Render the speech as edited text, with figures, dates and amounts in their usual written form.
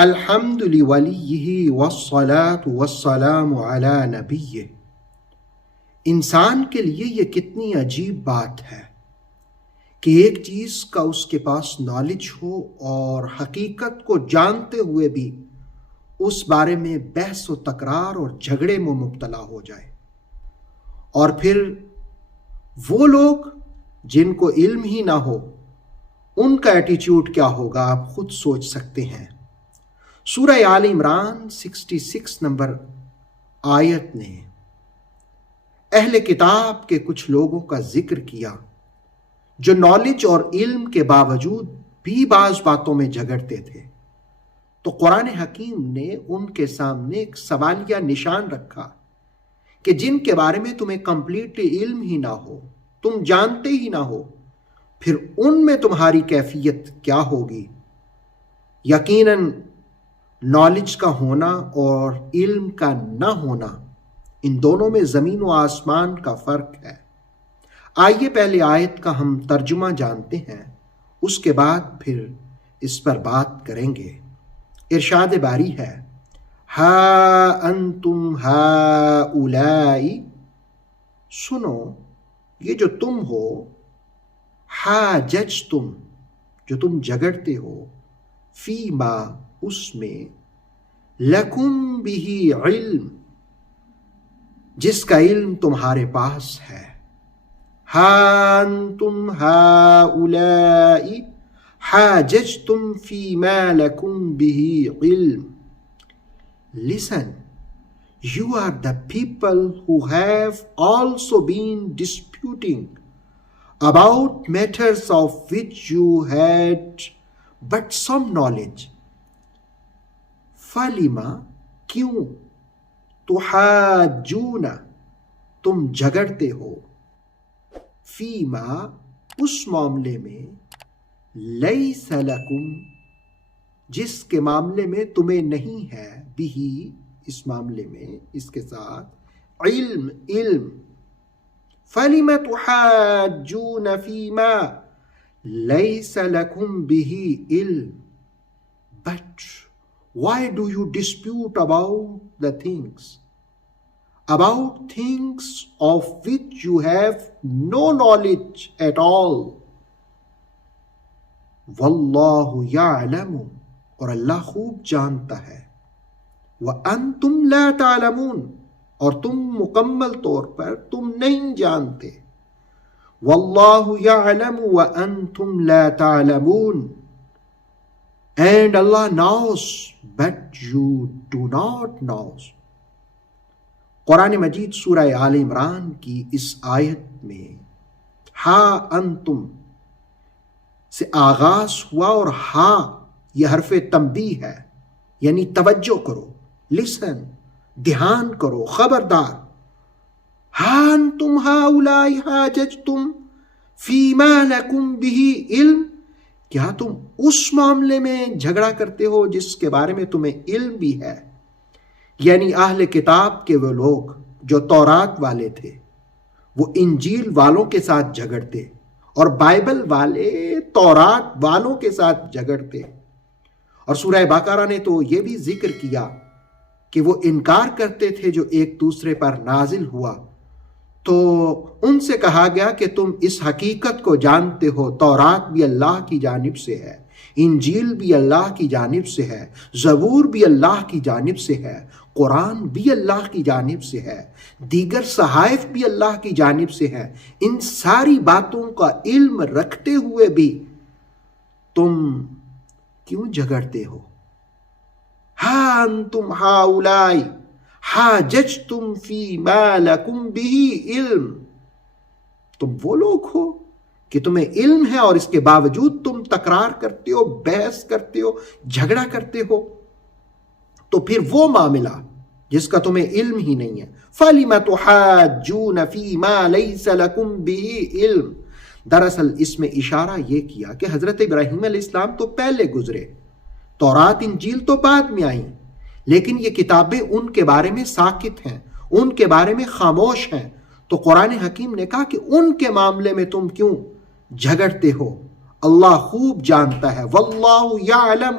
الحمد لولیہ والصلاة والسلام علی نبیہ۔ انسان کے لیے یہ کتنی عجیب بات ہے کہ ایک چیز کا اس کے پاس نالج ہو اور حقیقت کو جانتے ہوئے بھی اس بارے میں بحث و تکرار اور جھگڑے میں مبتلا ہو جائے، اور پھر وہ لوگ جن کو علم ہی نہ ہو ان کا ایٹیچیوڈ کیا ہوگا آپ خود سوچ سکتے ہیں۔ سورہ آل عمران 66 نمبر آیت نے اہل کتاب کے کچھ لوگوں کا ذکر کیا جو نالج اور علم کے باوجود بھی بعض باتوں میں جھگڑتے تھے، تو قرآن حکیم نے ان کے سامنے ایک سوالیہ نشان رکھا کہ جن کے بارے میں تمہیں کمپلیٹلی علم ہی نہ ہو، تم جانتے ہی نہ ہو، پھر ان میں تمہاری کیفیت کیا ہوگی۔ یقیناً نالج کا ہونا اور علم کا نہ ہونا، ان دونوں میں زمین و آسمان کا فرق ہے۔ آئیے پہلے آیت کا ہم ترجمہ جانتے ہیں، اس کے بعد پھر اس پر بات کریں گے۔ ارشاد باری ہے، ہا انتم ہؤلائی، سنو یہ جو تم ہو، حاججتم جو تم جھگڑتے ہو، فیما اس میں، لکم بھی علم جس کا علم تمہارے پاس ہے۔ ہا انتم ہؤلائی حاججتم فیما لکم بھی علم۔ Listen, you are the people who have also been disputing about matters of which you had but some knowledge. فَلِمَ کیوں، تحاجون تم جھگڑتے ہو، فیما اس معاملے میں، لیس لکم جس کے معاملے میں تمہیں نہیں ہے، بھی اس معاملے میں، اس کے ساتھ، علم فَلِمَ تحاجون فیما لیس لکم بھی علم، but why do you dispute about the things of which you have no knowledge at all؟ واللہ یعلم، اور اللہ خوب جانتا ہے، وَأَنْتُمْ لَا تَعْلَمُونَ اور تم مکمل طور پر تم نہیں جانتے۔ واللہ یعلم وَأَنْتُمْ لَا تَعْلَمُونَ، and Allah knows but you do not know۔ قرآن مجید سورہ آل عمران کی اس آیت میں ہا انتم سے آغاز ہوا، اور ہا یہ حرف تنبیہ ہے، یعنی توجہ کرو، لسن، دھیان کرو، خبردار۔ ہا انتم ہؤلائی حاججتم فیما لکم بھی علم، کیا تم اس معاملے میں جھگڑا کرتے ہو جس کے بارے میں تمہیں علم بھی ہے؟ یعنی اہل کتاب کے وہ لوگ جو تورات والے تھے، وہ انجیل والوں کے ساتھ جھگڑتے، اور بائبل والے تورات والوں کے ساتھ جھگڑتے۔ اور سورہ بقرہ نے تو یہ بھی ذکر کیا کہ وہ انکار کرتے تھے جو ایک دوسرے پر نازل ہوا، تو ان سے کہا گیا کہ تم اس حقیقت کو جانتے ہو، تورات بھی اللہ کی جانب سے ہے، انجیل بھی اللہ کی جانب سے ہے، زبور بھی اللہ کی جانب سے ہے، قرآن بھی اللہ کی جانب سے ہے، دیگر صحائف بھی اللہ کی جانب سے ہے۔ ان ساری باتوں کا علم رکھتے ہوئے بھی تم کیوں جھگڑتے ہو؟ ہا انتم ہؤلائی حاججتم فیما لکم بھی علم، تم وہ لوگ ہو کہ تمہیں علم ہے اور اس کے باوجود تم تکرار کرتے ہو، بحث کرتے ہو، جھگڑا کرتے ہو۔ تو پھر وہ معاملہ جس کا تمہیں علم ہی نہیں ہے، فَلِمَ تُحَاجُّونَ فِي مَا لَيْسَ لَكُمْ بِهِ علم۔ دراصل اس میں اشارہ یہ کیا کہ حضرت ابراہیم علیہ السلام تو پہلے گزرے، تورات انجیل تو بعد میں آئیں، لیکن یہ کتابیں ان کے بارے میں ساکت ہیں، ان کے بارے میں خاموش ہیں۔ تو قرآن حکیم نے کہا کہ ان کے معاملے میں تم کیوں جھگڑتے ہو؟ اللہ خوب جانتا ہے، واللہ یعلم،